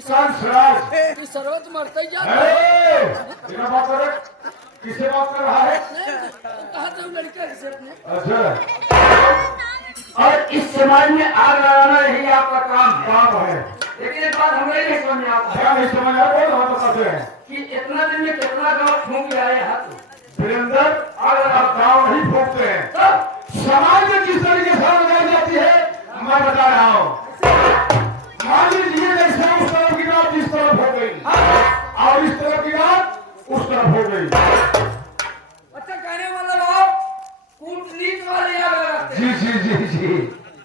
कि सर्वत मरता ही जाता है। किसे बात कर रहा है? कहा था लड़का किसे अपने? अच्छा। और इस समाज में आग लगाना यही आपका काम है। लेकिन एक बात हमें नहीं समझ में आता। क्या नहीं समझ आ रहा? बहुत बताते हैं कि इतना दिन में कितना गाँव फूंक आए हाथ वीरेंद्र, अगर आप गाँव नहीं फूंकते हैं तो समाज में किस तरीके से लगाई जाती है मैं बता रहा हूँ। मान लीजिए जैसे उस तरफ की बात इस तरफ हो गई और इस तरफ की बात उस तरफ हो गई। अच्छा कहने मतलब आप कूटनीति वाले याद लगाते हैं। जी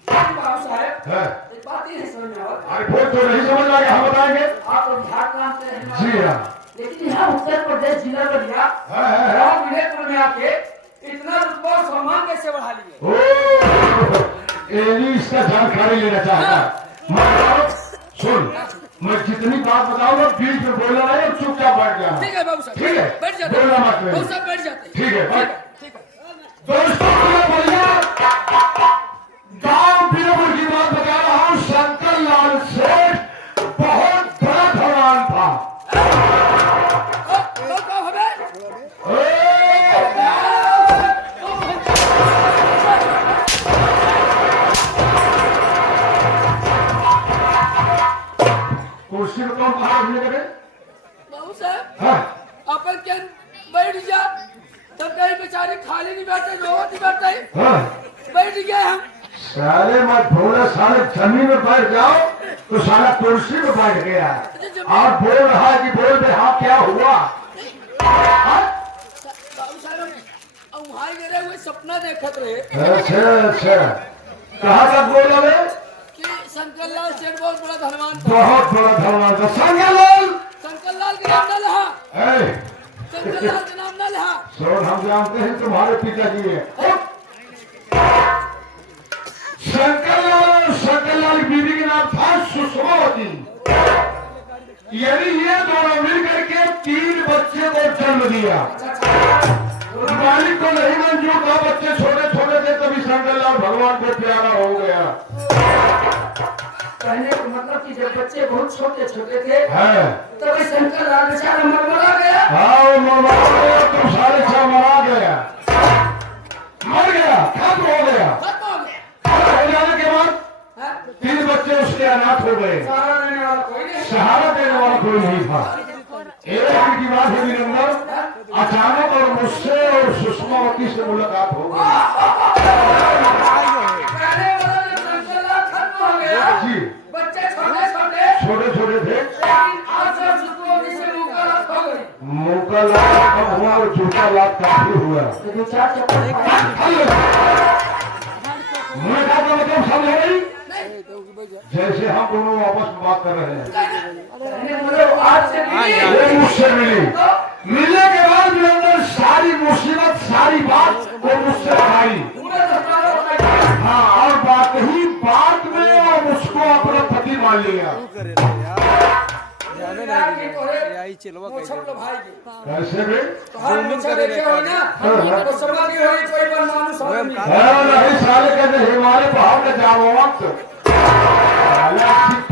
बाबू साहब है। एक बात ये समझ में आवत। अरे वो तो नहीं समझ आ गया, हम बताएंगे। आप तो बिहार प्रांत से हैं। जी हाँ। लेकिन यहाँ उत्तर प्रदेश जिला बलिया गाँव विलेपुर में आके इतना रुतबा और सम्मान कैसे बढ़ा लिए? ओ इसका जानकारी लेना चाहता। सुन, मैं जितनी बात बताऊंगा बीच में बोलना नहीं और चुपचाप बैठ जाना। ठीक है बाबू साहब, ठीक है, बैठ जाते बोलना मत। बाबू साहब बैठ जाते। ठीक है। ठीक है। दोस्तों बोलिए, गांव बीरपुर की बात बता रहा हूँ। शंकर लाल सेठ बहुत बड़ा भगवान था। कुर्सी में कौन बाहर लगे? बाबू साहब अपन क्या बैठ जा तब कहीं बेचारे खाली नहीं बैठे, रोवत नहीं बैठे। बैठ गए हम। साले मत भोले, साले जमीन में बैठ जाओ तो साला कुर्सी में बैठ गया और बोल रहा है कि बोल दे हाँ क्या हुआ। बाबू साहब हम वहाँ गिरे हुए सपना देखत रहे। अच्छा कहाँ तक बोला वे? कि शंकरलाल सेठ बहुत बड़ा धनवान था। बहुत बड़ा धनवान था शंकरलाल के नाम न लहा। शंकरलाल के नाम न लहा। सुन, हम जानते हैं तुम्हारे पिताजी है। शंकरलाल की बीवी का नाम था सुषमावती। यानी ये दोनों मिल करके 3 बच्चे को जन्म दिया। मालिक को नहीं मंजूर था, बच्चे छोटे छोटे थे, तभी शंकरलाल भगवान को प्यारा हो गया। कहने का मतलब कि जब बच्चे बहुत छोटे छोटे थे तभी शंकरलाल बेचारा मरमरा गया। हाँ मरा गया, तुम सारे मरा गया, मर गया, खत्म हो गया। हो जाने के बाद 3 बच्चे उसके अनाथ हो गए। सहारा देने वाला कोई नहीं था। एक दिन की बात है वीरेंद्र, अचानक और मुझसे और सुषमावती से मुलाकात हो गई। जी बच्चे छोटे छोटे थे। मुंह लाभ कम हुआ और झूठा लाभ काफी हुआ। मुझे का मतलब समझ गई? जैसे हम दोनों आपस में बात कर रहे हैं, वो मुझसे मिली। मिलने के बाद भी अंदर सारी मुसीबत सारी बात वो मुझसे आई। हाँ, और बात ही बात में और उसको अपना पति मान लिया। कैसे भी नहीं साले कहते हिमालय पहाड़ में जाओ वक्त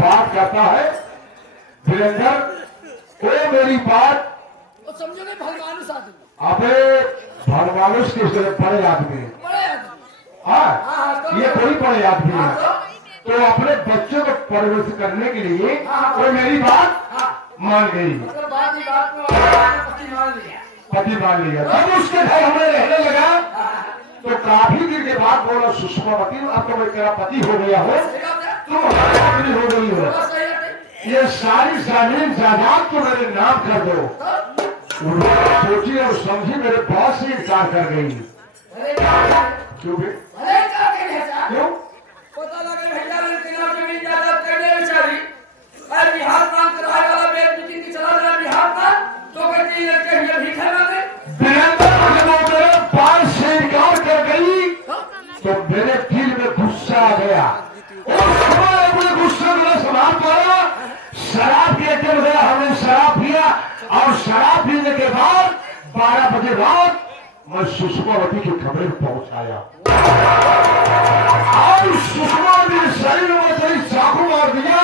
बात करता है वीरेंद्र। वो मेरी बात समझोगे भगवान साथ अबे भगवान के बड़े आदमी। हाँ, ये कोई बड़े आदमी है तो अपने बच्चों को परवरिश करने के लिए वो मेरी बात मान गई। पति मान लिया। तब उसके घर हमें रहने लगा तो काफी दिन के बाद बोला सुषमावती, अब तो मैं तेरा पति हो गया हो, तुम हमारी पत्नी हो गई हो, ये सारी जमीन जायदाद तो मेरे नाम कर दो। सोची और समझी मेरे बॉस से इनकार कर गई। क्यों बे? क्यों? पता लगे भैया जमीन जायदाद करने बेचारी बिहार प्रांत कराए वाला मीटिंग की चला रहा बिहार प्रांत तो कहती है कि ये भीख मांगे। मेरे पास से इनकार कर गई तो मेरे दिल में गुस्सा आ गया। उस समय अपने गुस्से में संभाल पाया। शराब पीने के गया, हमने शराब पिया और शराब पीने के बाद 12 बजे रात मैं सुषमावती की कमरे में पहुंचाया और सुषमावती शरीर में चाकू मार दिया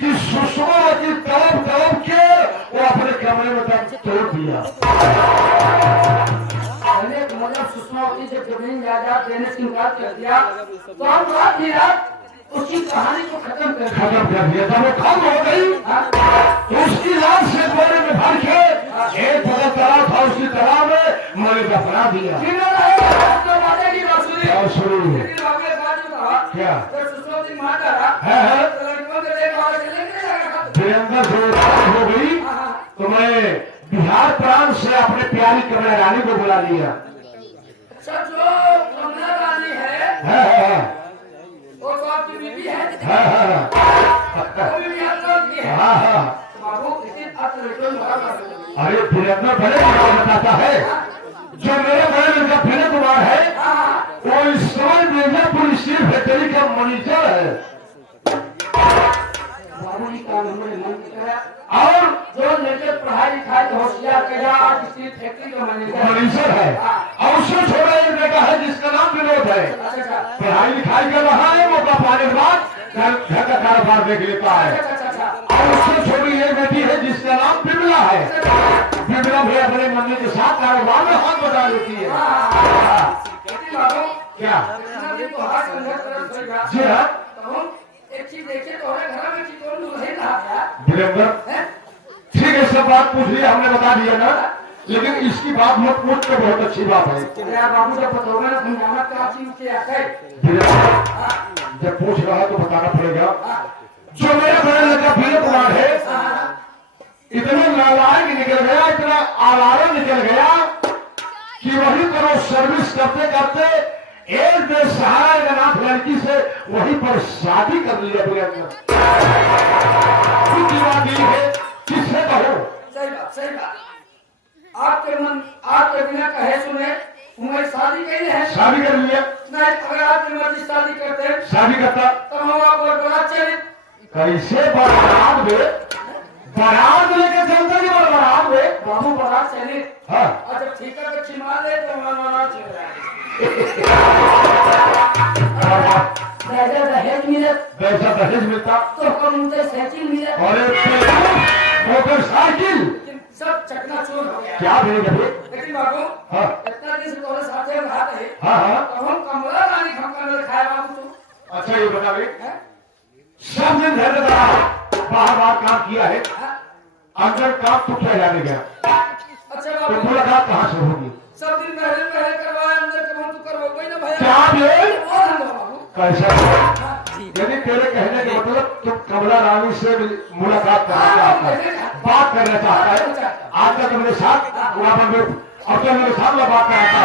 कि सुषमावती कमरे में तब तोड़ दिया। पहले मतलब सुषमावती से जमीन जायदाद देने से इनकार कर दिया तो हम रात ही रात उसकी कहानी को खत्म कर दिया। जब वो खत्म हो गई तो उसकी लाश से बोरे में भर के एक बड़ा तालाब था, उसकी तालाब में मैंने दफना दिया। और शुरू क्या वीरेंद्र हो गई तो मैं बिहार प्रांत से अपने प्यारी कमला रानी को बुला लिया। अच्छा, जो कमला रानी है वो तो आपकी बीवी है। वो भी बिहार प्रांत की है। बाबू किसी अरे वीरेंद्र बड़े बताता है, जो मेरे बड़े लड़का विनय कुमार है वो इस समय मिर्जापुर स्टील फैक्ट्री का मैनेजर है। बाबू जी का हमारे मन की तरह और जो लड़के पढ़ाई लिखाई होशियार किया आज स्टील फैक्ट्री का मैनेजर है। और उससे छोटा एक बेटा है जिसका नाम विनोद है। पढ़ाई लिखाई कर रहा है, वो पाने के बाद घर का कारोबार देख लेता है। और उससे छोटी एक बेटी है जिसका नाम बिमला है। बिमला भी अपने मम्मी के साथ कारोबार में हाथ बटा लेती है। क्या जी हाँ, एक चीज देखिए तो घर में चितौन नहीं रहा वीरेंद्र ठीक है, सब बात पूछ लिया हमने, बता दिया ना, लेकिन इसकी बात मत पूछ तो बहुत अच्छी बात है। बाबू जब बताओगे ना समझाना क्या चीज क्या है। जब पूछ रहा है तो बताना पड़ेगा। जो मेरा बड़ा लड़का विनय कुमार है इतना नालायक निकल गया, इतना आवारा निकल गया कि वहीं पर वो सर्विस करते करते एक बेसहारा अनाथ लड़की से वहीं पर शादी कर लिया। है किससे कहो? सही बात आपके मन आपके बिना कहे सुने उम्र शादी कैसे है? शादी कर लिया। नहीं, अगर आपकी मर्जी शादी करते शादी करता तो हम आपको बारात चले। कैसे बारात लेके चलते कि बारात में बाबू बारात चले। हाँ अच्छा ठीक है, तो छिमा ले तो हमारा चल रहा है। दहेज मिले, पैसा दहेज मिलता तो हम उनसे साइकिल मिले और मोटरसाइकिल सब चकनाचूर हो गया। क्या मिलेगा? लेकिन बाबू हाँ इतना दिन से तुम्हारे साथ में रहा है। हाँ तो हम कमला रानी खाना खाया बाबू तू। अच्छा ये बता रहे सब दिन घर में बाहर बाहर काम किया है, अंदर काम तो क्या जाने गया। अच्छा तो बाबू मुलाकात कहाँ से होगी? सब दिन पहले करवाया, अंदर कब तो करवाओगे ना भैया। क्या ये और हम बाबू कैसा? यदि तेरे कहने का मतलब तुम कमला रानी से मुलाकात करना चाहता है, बात करना चाहता है, आज तक मेरे साथ वहां पर अब तो मेरे साथ बात करता है।